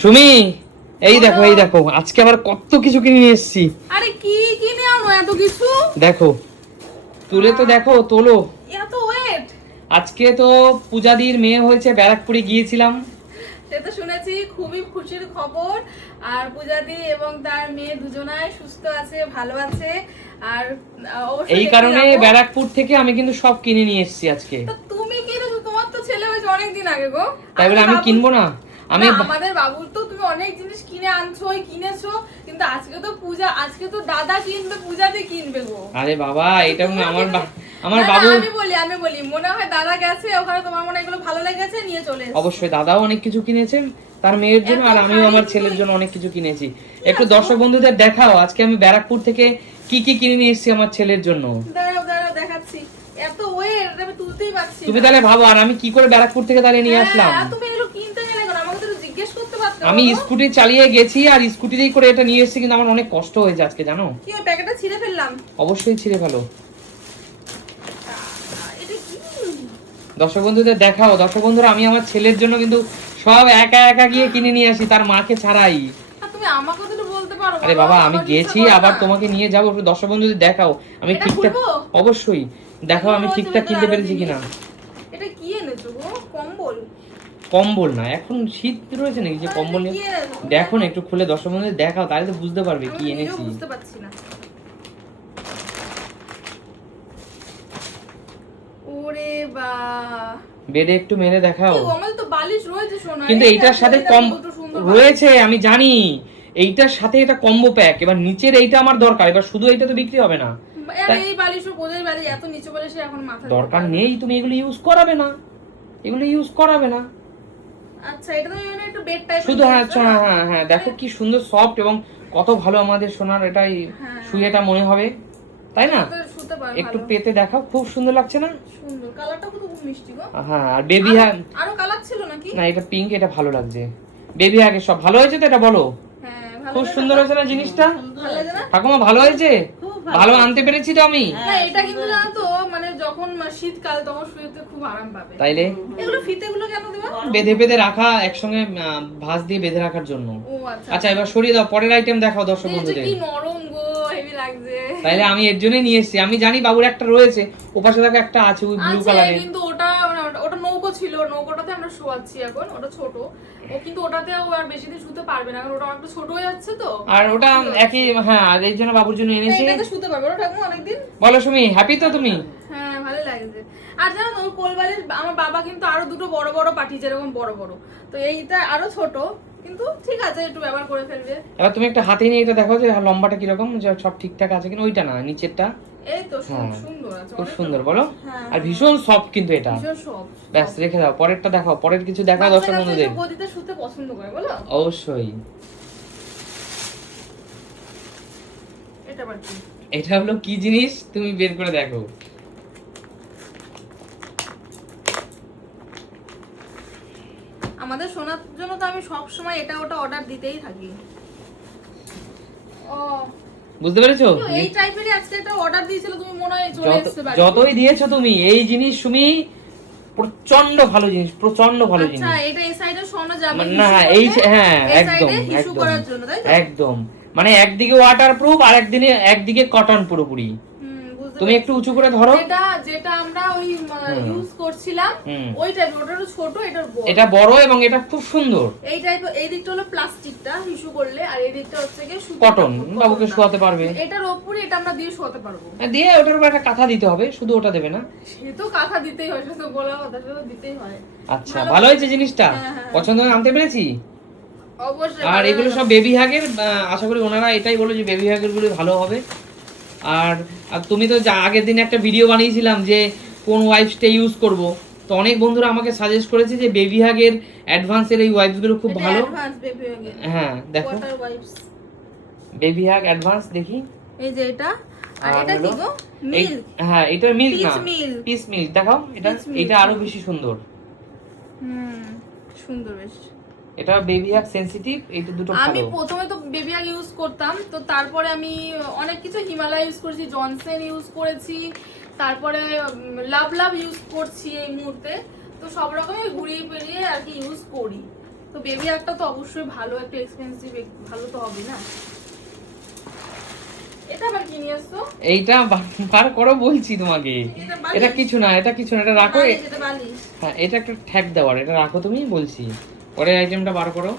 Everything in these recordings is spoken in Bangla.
সুমি, এই দেখো আজকে আবার কত কিছু কিনে নিয়ে এসেছি। আরে কি কিনে আনো এত কিছু? দেখো, তুলে তো দেখো, তোলো। এত ওয়েট। আজকে তো পূজাদির মেয়ে হয়েছে, ব্যারাকপুরে গিয়েছিলাম। সেটা শুনেছি, খুবই খুশির খবর। আর পূজাদি এবং তার মেয়ে দুজনাই সুস্থ আছে, ভালো আছে। আর অবশ্যই এই কারণে ব্যারাকপুর থেকে আমি কিন্তু সব কিনে নিয়ে এসেছি আজকে। তো তুমি কিনেছো? তোমার তো ছেলে হয়েছে অনেকদিন আগে গো। তাই বলে আমি কিনবো না? আমি আমাদের বাবুর তো তুমি অনেক জিনিস কিনে কিনেছো, কিন্তু আজকে তো পূজা, আজকে তো দাদা কিনবে, পূজাতে কিনবে গো। আরে বাবা, এটা আমার বাবু। আমি বলি মনে হয় দাদা গেছে ওখানে, তোমার মনে হয় এগুলো ভালো লেগেছে, নিয়ে চলে এসেছে। অবশ্যই দাদাও অনেক কিছু কিনেছেন তার মেয়ের জন্য, আর আমিও আমার ছেলের জন্য অনেক কিছু কিনেছি। একটু দর্শক বন্ধুদের দেখাও আজকে আমি ব্যারাকপুর থেকে কি কি কিনে নিয়ে এসেছি আমার ছেলের জন্য। দাঁড়াও দেখাচ্ছি। এত ওয়েট আমি তুলতেই পারছি না। তুমি তাহলে ভাবো, আর আমি কি করে ব্যারাকপুর থেকে তাহলে নিয়ে আসলাম। তুমি এগুলো কিনতে গেলে কেন? আমাকে তো জিজ্ঞেস করতে পারতে। আমি স্কুটি চালিয়ে গেছি আর স্কুটিতেই করে এটা নিয়ে এসেছি, কিন্তু আমার অনেক কষ্ট হয়েছে আজকে, জানো। কি ওই প্যাকেটটা ছিঁড়ে ফেললাম? অবশ্যই ছিঁড়ে ফেলো। এটা কি? দর্শক বন্ধুদের দেখাও। দর্শক বন্ধুরা, আমি আমার ছেলের জন্য কিন্তু সব একা একা গিয়ে কিনে নিয়ে আসি, তার মাকে ছাড়াই। তুমি আমাকে তো বলতে পারো। আরে বাবা, আমি গেছি, আবার তোমাকে নিয়ে যাবো। একটু দর্শক বন্ধুদের দেখাও আমি ঠিকঠাক। অবশ্যই দেখাও আমি ঠিকঠাক কিনতে পেরেছি কিনা। এটা কি এনেছো গো? কম্বল? কম্বল না, এখন শীত রয়েছে নাকি যে কম্বল নিয়ে। দেখো না, একটু খুলে দর্শক বন্ধুদের দেখাও, তাহলে তো বুঝতে পারবে কি এনেছি। বুঝতে পারছি না। ওরে বা, বেডে একটু মেরে দেখাও। আমাদের তো বালিশ রয়েছে সোনা, কিন্তু এইটার সাথে রয়েছে আমি জানি, এইটার সাথে এটা কম্বো প্যাক। এবার নিচের এইটা আমার দরকার, এবার শুধু এইটা তো বিক্রি হবে না। এই বালিশও বোঝাই বালিশ, এত নিচে বালিশে এখন মাথা দরকার নেই, তুমি এগুলো ইউজ করাবে না, এগুলো ইউজ করাবে না। আচ্ছা, এটা তো মানে একটু বেড টাইপ শুধু হ্যাঁ দেখো কি সুন্দর সফট এবং কত ভালো আমাদের সোনার এটাই শুয়েটা মনে হবে, তাই না? একটু পেতে দেখাও, খুব সুন্দর লাগছে না? সুন্দর, কালারটা খুব মিষ্টি গো। হ্যাঁ, আর বেবি হ্যাগ আরো কালার ছিল নাকি? না, এটা পিঙ্ক, এটা ভালো লাগছে। বেবি হ্যাগ সব ভালো হয়েছে তো, এটা বলো। খুব সুন্দর হয়েছে না জিনিসটা? ঠাকুমা ভালো হয়েছে? ভালো আনতে পেরেছি তো আমি। হ্যাঁ, এটা কিন্তু জানো তো, মানে যখন শীতকাল তখন শুয়েতে খুব আরাম পাবে। তাইলে এগুলো ফিতেগুলো কেন দেবা? বেঁধে বেঁধে রাখা, একসঙ্গে ভাঁজ দিয়ে বেঁধে রাখার জন্য। ও আচ্ছা। আচ্ছা, এবার সরিয়ে দাও, পরের আইটেম দেখাও দর্শক বন্ধুদের। কি নরম গো, হেভি লাগছে। তাইলে আমি এর জন্যই নিয়ে এসেছি, আমি জানি বাবুর একটা রয়েছে, ওপাশে দেখো একটা আছে ওই ব্লু কালারের। কিন্তু ওটা নৌকো ছিল, নৌকোটাতে আমরা শোয়াচ্ছি এখন, ওটা ছোট। ও কিন্তু ওটাতে ও আর বেশি দিন শুতে পারবে না, কারণ ওটা একটু ছোট হয়ে যাচ্ছে তো। আর ওটা একই, হ্যাঁ, আর এই জন্য বাবুর জন্য এনেছি। এটাতে শুতে পারবে ওটা ঠাকুমা অনেকদিন। বলো সুমি, হ্যাপি তো তুমি? হ্যাঁ, ভালো লাগছে। আর জানো তো, কোলবালিশ আমার বাবা কিন্তু আরো দুটো বড় বড় পাঠিয়েছে, এরকম বড় বড়। তো এইটা আরো ছোট, কিন্তু ঠিক আছে, একটু ব্যবহার করে ফেলবে। এবার তুমি একটা হাতে নিয়ে এটা দেখো যে লম্বাটা কিরকম, যে সব ঠিকঠাক আছে কিনা। ওইটা না, নিচেরটা। এই তো সুন্দর আছে, খুব সুন্দর বলো। হ্যাঁ, আর ভীষণ সফট কিন্তু এটা। ভীষণ সফট। ব্যাস, রেখে দাও, পরেরটা দেখাও, পরের কিছু দেখাও দর্শক বন্ধুদের। গদিতে শুতে পছন্দ করে বলো। অবশ্যই। এটা আবার কি? এটা হলো কি জিনিস, তুমি বের করে দেখো। আমাদের শোনার জন্য তো আমি সব সময় এটা ওটা অর্ডার দিতেই থাকি। ও, বুঝতে পেরেছো? এই টাইপেরই আজকে একটা অর্ডার দিয়েছিল, তুমি মনে হয় চলে এসেছে বাড়ি। যতই দিয়েছো তুমি এই জিনিস, তুমি প্রচন্ড ভালো জিনিস, প্রচন্ড ভালো জিনিস। আচ্ছা, এটা এই সাইডে শোনা যাবে না, এই হ্যাঁ, একদম ইস্যু করার জন্য, তাই তো? একদম, মানে একদিকে ওয়াটার প্রুফ আর একদিকে কটন পুরোপুরি। তুমি একটু উঁচু করে ধরো। যেটা আমরা ওই ইউজ করছিলাম ওই টাইপ, ওটা ছোট, এটা বড়। এটা বড় এবং এটা খুব সুন্দর। এই টাইপ, এই দিকটা হলো প্লাস্টিকটা ইস্যু করলে, আর এই দিকটা হচ্ছে কি সুতি কটন, বাবুকে শোয়াতে পারবে। এটার উপরে এটা আমরা দিয়ে শোয়াতে পারবো। দিয়ে ওটার উপর একটা কাঁথা দিতে হবে, শুধু ওটা দেবে না। সে তো কাঁথা দিতেই হয়, সেটা তো বলা কথা, সেটা তো দিতেই হয়। আচ্ছা, ভালো হয়েছে জিনিসটা? পছন্দ হয়ে আনতে পেরেছি। অবশ্যই। আর এগুলো সব বেবি হ্যাগের, আশা করি ওনারা এটাই বলে যে বেবি হ্যাগের গুলো ভালো হবে। আর তুমি তো আগের দিন একটা ভিডিও বানিয়েছিলাম যে কোন ওয়াইপসটা ইউজ করব, তো অনেক বন্ধুরা আমাকে সাজেস্ট করেছে যে বেবি হ্যাগের অ্যাডভান্সের এই ওয়াইপস গুলো খুব ভালো। হ্যাঁ, দেখো বেবি হ্যাগ অ্যাডভান্স, দেখি এই যে এটা। আর এটা কি গো? মিল্ক। হ্যাঁ, এটা মিল্ক না, পিস মিল্ক। দেখাও, এটা আরো বেশি সুন্দর। সুন্দর বেশ। এটা বেবি হ্যাগ সেনসিটিভ, এটা দুটো ভালো। আমি প্রথমে তো বেবি হ্যাগ ইউজ করতাম, তো তারপরে আমি অনেক কিছু হিমালয় ইউজ করেছি, জনসন ইউজ করেছি, তারপরে লাভ ইউজ করছি এই মুহূর্তে। তো সব রকমই ঘুরিয়ে পেরিয়ে আর কি ইউজ করি। তো বেবি একটা তো অবশ্যই ভালো, একটু এক্সপেন্সিভ, ভালো তো হবে না। এটা আবার কি নিয়ে আসছো? এইটা বার করো বলছি তোমাকে। এটা বালিশ? এটা কিছু না, এটা কিছু না, এটা রাখো। বালিশ, এটা বালিশ। হ্যাঁ, এটা একটা ঠ্যাক দেওয়ার, এটা রাখো তুমি, বলছি। পরের আইটেমটা বার করো।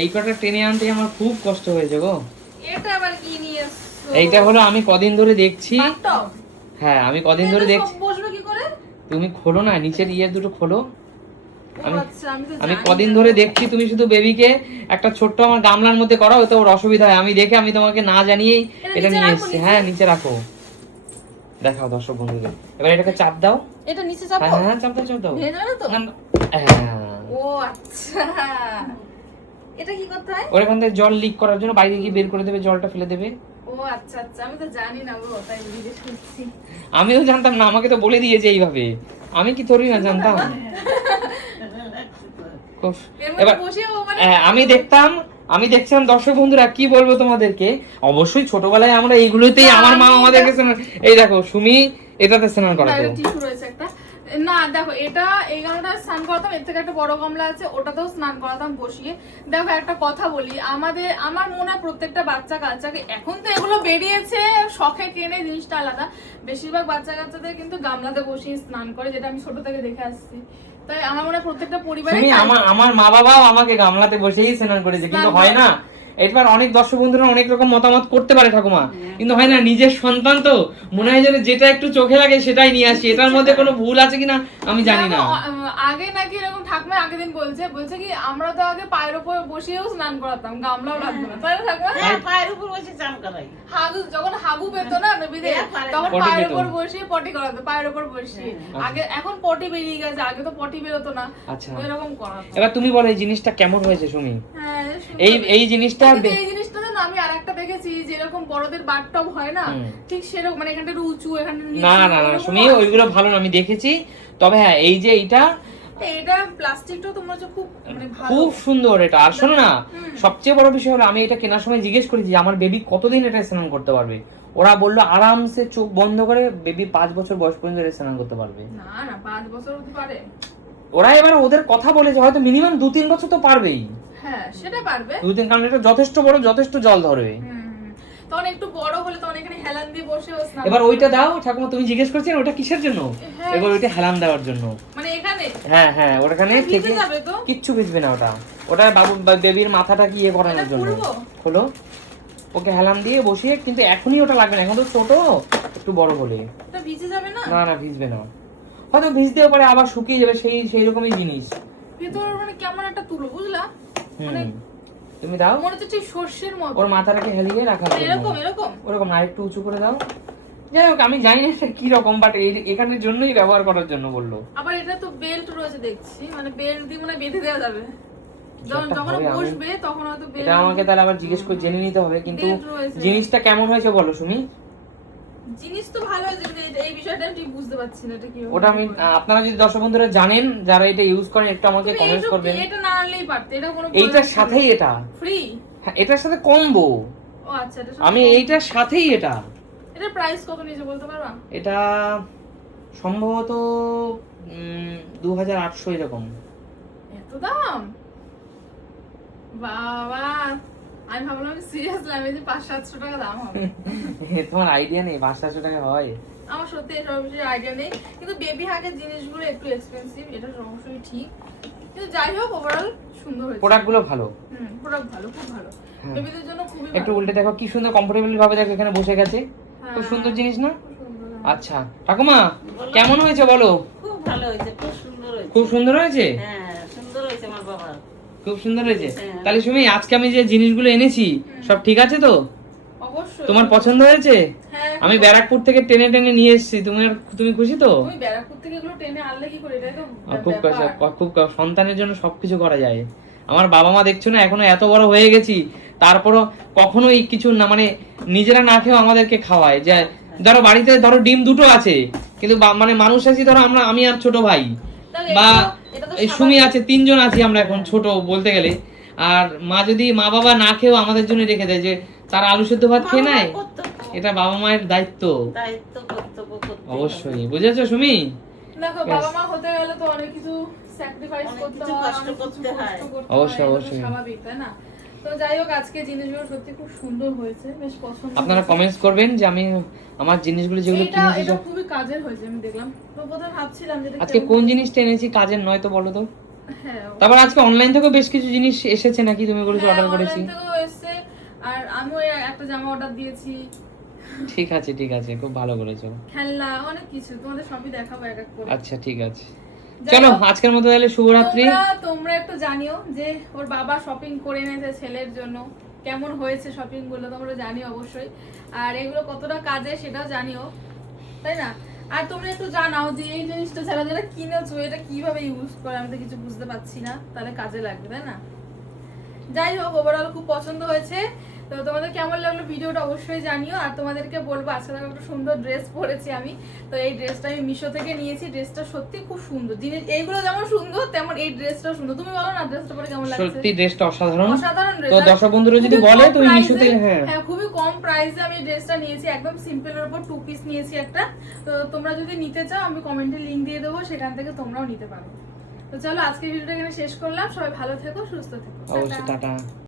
এই কটা টেনে আনতে আমার খুব কষ্ট হয়েছে গো। এটা আবার কি নিয়ে আসছো? এইটা হলো আমি কদিন ধরে দেখছি। বাথটব? হ্যাঁ, আমি কদিন ধরে এটা দেখছি। সব বসবে কি করে? তুমি খোলো না, নিচের দুটো খোলো। ও আচ্ছা, আমি তো আমি জানি কদিন না। ধরে দেখছি তুমি শুধু বেবিকে একটা ছোট্ট আমার গামলার মধ্যে করাও, তো ওর অসুবিধা হয়। আমি দেখে আমি তোমাকে না জানিয়েই এটা এটা নিচে নিয়ে রাখবো, এসেছি। নিচে? হ্যাঁ, নিচে রাখো। দেখাও দর্শক বন্ধুদের। এবার এটাকে চাপ দাও। এটা নিচে চাপো? হ্যাঁ হ্যাঁ, চাপ দাও, চাপ দাও। ভেঙে যাবে না তো? না, না। হ্যাঁ, ও আচ্ছা, এটা কি করতে হয়? ওর এখান থেকে জল লিক করার জন্য বাইরে গিয়ে বের করে দেবে, জলটা ফেলে দেবে। ও আচ্ছা আচ্ছা, আমি তো জানি না গো, তাই জিজ্ঞেস করছি। আমিও জানতাম না, আমাকে তো বলে দিয়েছে এইভাবে। আমি কি থরি না জানতাম। উফ, এর মধ্যে এবার বসিয়ে ও মানে আমি দেখছিলাম দর্শক বন্ধুরা, কি বলবো তোমাদেরকে। অবশ্যই ছোটবেলায় আমরা এইগুলোতেই, না, আমার মা আমি আমাদেরকে এই দেখো সুমি এটাতে স্নান না, করাতো। এটা টিস্যু রয়েছে একটা। না দেখো, এটা এই গামলাটা স্নান করাতাম, এর থেকে একটা বড় গামলা আছে, ওটাতেও স্নান করাতাম বসিয়ে। দেখো একটা কথা বলি, আমার মনে হয় প্রত্যেকটা বাচ্চা কাচ্চাকে, এখন তো এগুলো বেরিয়েছে শখে কেনে, জিনিসটা আলাদা। বেশিরভাগ বাচ্চা কাচ্চাদের কিন্তু গামলাতে বসিয়ে স্নান করে, যেটা আমি ছোট থেকে দেখে আসছি। তাই আমার মনে হয় প্রত্যেকটা পরিবারে তুমি আমার মা বাবাও আমাকে গামলাতে বসেই স্নান করেছে, কিন্তু হয় না। এবার অনেক দর্শক বন্ধুরা অনেক রকম মতামত করতে পারে ঠাকুমা, কিন্তু হয় না। নিজের সন্তান তো মনে হয় যেন যেটা একটু চোখে লাগে সেটাই নিয়ে আসি। এটার মধ্যে কোনো ভুল আছে কিনা আমি জানি না। আগে নাকি এরকম ঠাকুমা আগের দিন বলছে কি, আমরা তো আগে পায়ের উপর বসিয়েও স্নান করাতাম, গামলাও লাগতো না, তাই না ঠাকুমা? পায়ের উপর বসে চান করাই। যখন হাগু পেতো না বেবিদের, তখন পটি পায়ের পেতো। উপর বসিয়ে পটি করাতো, পায়ের উপর বসিয়ে। আগে, এখন পটি বেরিয়ে গেছে, আগে তো পটি বেরোতো না, আচ্ছা, এরকম করাতো। এবার তুমি বলো এই জিনিসটা কেমন হয়েছে সুমি? হ্যাঁ, এই জিনিসটা কিন্তু এই জিনিসটা না আমি আরেকটা দেখেছি, যেরকম বড়দের বাথটব হয় না, ঠিক সেরকম, মানে এখানটা একটু উঁচু, এখানটা নিচু। না না না সুমি, ওইগুলো ভালো না, আমি দেখেছি। তবে হ্যাঁ, এই যে এটা প্লাস্টিকটাও তোমার হচ্ছে খুব মানে ভালো, খুব সুন্দর এটা। আর শোনো না, সবচেয়ে বড় বিষয় হলো, আমি এটা কেনার সময় জিজ্ঞেস করেছি যে আমার বেবি কতদিন এটা স্নান করতে পারবে। ওরা বললো আরামসে চোখ বন্ধ করে বেবি 5 বছর বয়স পর্যন্ত এটা স্নান করতে পারবে। না না, 5 বছর হতে পারে। ওরা এবার ওদের কথা বলেছে হয়তো মিনিমাম 2-3 বছর তো পারবেই। হ্যাঁ, সেটা পারবে। 2-3, কারণ এটা যথেষ্ট বড়, যথেষ্ট জল ধরবে। তখন একটু বড় হলে তখন এখানে হেলান দিয়ে বসে স্নান। এবার ওইটা দাও ঠাকুমা, তুমি জিজ্ঞেস করছেন ওটা কিসের জন্য। হ্যাঁ। এবার ওইটা হেলান দেওয়ার জন্য। মানে এখানে হ্যাঁ হ্যাঁ, ওখানে ভিজে থেকে যাবে তো? কিচ্ছু ভিজবে না। ওটা বেবির মাথাটা কি ইয়ে করানোর এটা জন্য। খুলবো? খোলো, ওকে হেলান দিয়ে বসিয়ে। কিন্তু এখনই ওটা লাগবে না, এখন তো ছোট, একটু বড় হলে। এটা ভিজে যাবে না? না না, ভিজবে না। হয়তো ভিজতেও পারে, আবার শুকিয়ে যাবে, সেই রকমই জিনিস। ভেতর মানে কেমন একটা তুলো, বুঝলা? মানে তুমি দাও, মনে হচ্ছে ঠিক সর্ষের মতো। ওর মাথাটাকে হেলিয়ে রাখা মানে এরকম এরকম ওরকম না, একটু উঁচু করে দাও। যাই হোক, আমি জানি না এটা কি রকম, বাট এখানের জন্যই ব্যবহার করার জন্য বললো। আবার এটা তো বেল্ট রয়েছে দেখছি, মানে বেল্ট দিয়ে মানে বেঁধে দেওয়া যাবে, যখন একটা যখন হবে, বসবে তখন হয়তো বেল্ট। এটা আমাকে তাহলে আবার জিজ্ঞেস করে জেনে নিতে হবে। কিন্তু বেল্ট রয়েছে। জিনিসটা কেমন হয়েছে বলো সুমি? জিনিস তো ভালো হয়েছে, কিন্তু এই বিষয়টা আমি ঠিক বুঝতে পারছি না এটা কি। ওটা আমি, আপনারা যদি দর্শক বন্ধুরা জানেন যারা এটা ইউজ করেন, একটু আমাকে কমেন্টস করবেন। এটা না আনলেই পারতে, এটা কোনো এইটার সাথেই এটা ফ্রি। হ্যাঁ, এটার সাথে কম্বো। ও আচ্ছা, এটা আমি এইটার সাথেই এটা। এটার প্রাইস কত নিয়েছে বলতে পারবা? এটা সম্ভবত 2800 এরকম। এত দাম? বাবা, আমি ভাবলাম সিরিয়াসলি আমি যে 500-700 টাকা দাম হবে। তোমার আইডিয়া নেই 500 টাকা হয়? আমার সত্যি এসব বিষয়ে আইডিয়া নেই, কিন্তু বেবি হাগের জিনিসগুলো একটু এক্সপেন্সিভ, এটা অবশ্যই ঠিক। কিন্তু যাই হোক, ওভারঅল সুন্দর হয়েছে। প্রোডাক্ট গুলো ভালো। প্রোডাক্ট ভালো, খুব ভালো। বেবিদের জন্য খুবই ভালো। একটু উল্টে দেখো কি সুন্দর কমফোর্টেবল ভাবে দেখো এখানে বসে গেছে। খুব সুন্দর জিনিস না? খুব সুন্দর। আচ্ছা ঠাকুমা, কেমন হয়েছে বলো? খুব ভালো হয়েছে, খুব সুন্দর হয়েছে। খুব সুন্দর হয়েছে? হ্যাঁ, সুন্দর হয়েছে আমার বাবা। খুব সুন্দর হয়েছে। হ্যাঁ। তাহলে সুমি, আজকে আমি যে জিনিসগুলো এনেছি সব ঠিক আছে তো? অবশ্যই। তোমার পছন্দ হয়েছে? হ্যাঁ। আমি ব্যারাকপুর থেকে টেনে টেনে নিয়ে এসেছি, তুমি খুশি তো? তুমি ব্যারাকপুর থেকে এগুলো টেনে আনলে কি করে? এটাই তো খুব সন্তানের জন্য সবকিছু করা যায়। আমার বাবা মা দেখছো না, এখনো এত বড় হয়ে গেছি, তারপরও কখনোই কিছু না, মানে নিজেরা না খেয়েও আমাদেরকে খাওয়ায়। যে ধরো বাড়িতে ধরো ডিম দুটো আছে, কিন্তু মানে মানুষ আছি ধরো আমি আর ছোট ভাই, বা এই সুমি আছে, 3 জন আছি আমরা এখন ছোট বলতে গেলে। আর মা বাবা না খেয়েও আমাদের জন্য রেখে দেয়, যে তারা আলু সেদ্ধ ভাত খেয়ে নেয়। এটা বাবা মায়ের দায়িত্ব, দায়িত্ব কর্তব্য করতে হবে। অবশ্যই। বুঝেছো সুমি? দেখো, বাবা মা হতে গেলে তো অনেক কিছু স্যাক্রিফাইস অনেক করতে কিছু হয়, কষ্ট অনেক কিছু করতে হয়। কষ্ট করতে অবশ্যই, হয়, এটা তো অবশ্যই। স্বাভাবিক, তাই না? তো যাই হোক, আজকে জিনিসগুলো সত্যি খুব সুন্দর হয়েছে, বেশ পছন্দ আপনারা হয়েছে। কমেন্টস করবেন যে আমি আমার জিনিসগুলো যেগুলো এটা কিনেছি এটা সব- খুবই কাজের হয়েছে, আমি দেখলাম। তো প্রথমে ভাবছিলাম যে এটা আজকে কেমন কোন হয়েছে। জিনিসটা এনেছি কাজের নয় তো বলো তো? হ্যাঁ, তারপর আজকে অনলাইন থেকেও বেশ কিছু জিনিস এসেছে নাকি, তুমি বলেছো হ্যাঁ, অর্ডার করেছি? online থেকেও এসছে, আর আমিও একটা জামা অর্ডার দিয়েছি, ঠিক আছে, ঠিক আছে, খুব ভালো করেছো। খেলনা, অনেক কিছু তোমাদের সবই দেখাবো এক এক করে। আচ্ছা, ঠিক আছে, যাই চলো হোক, আজকের মতো তাহলে শুভরাত্রি। তোমরা একটু জানিও যে ওর বাবা শপিং করে এনেছে ছেলের জন্য, কেমন হয়েছে শপিং গুলো তোমরা জানিও অবশ্যই, আর এগুলো কতটা কাজে সেটাও জানিও, তাই না? আর তোমরা একটু জানাও যে এই জিনিসটা যারা যারা কিনেছো এটা কিভাবে ইউজ করে, আমি তো কিছু বুঝতে পারছি না, তাহলে কাজে লাগবে, তাই না? যাই হোক, ওভারঅল খুব পছন্দ হয়েছে। তো তোমাদের কেমন লাগলো ভিডিওটা অবশ্যই জানিও, আর তোমাদেরকে বলবো আজকে দেখো একটা সুন্দর ড্রেস পরেছি আমি। তো এই ড্রেসটা আমি মিশো থেকে নিয়েছি, ড্রেসটা সত্যি খুব সুন্দর, জিনিস এইগুলো যেমন সুন্দর তেমন এই ড্রেসটাও সুন্দর। তুমি বলো না ড্রেসটা পরে কেমন লাগছে? সত্যি ড্রেসটা অসাধারণ। অসাধারণ ড্রেস। তো দর্শক বন্ধুরা যদি বলে তুমি মিশোতে, হ্যাঁ হ্যাঁ, খুবই কম প্রাইসে আমি ড্রেসটা নিয়েছি, একদম সিম্পলের উপর 2 পিস নিয়েছি একটা। তো তোমরা যদি নিতে চাও আমি কমেন্টে লিংক দিয়ে দেবো, সেখান থেকে তোমরাও নিতে পারো। তো চলো আজকের ভিডিওটা এখানে শেষ করলাম, সবাই ভালো থেকো, সুস্থ থেকো, অবশ্যই, টাটা। টাটা।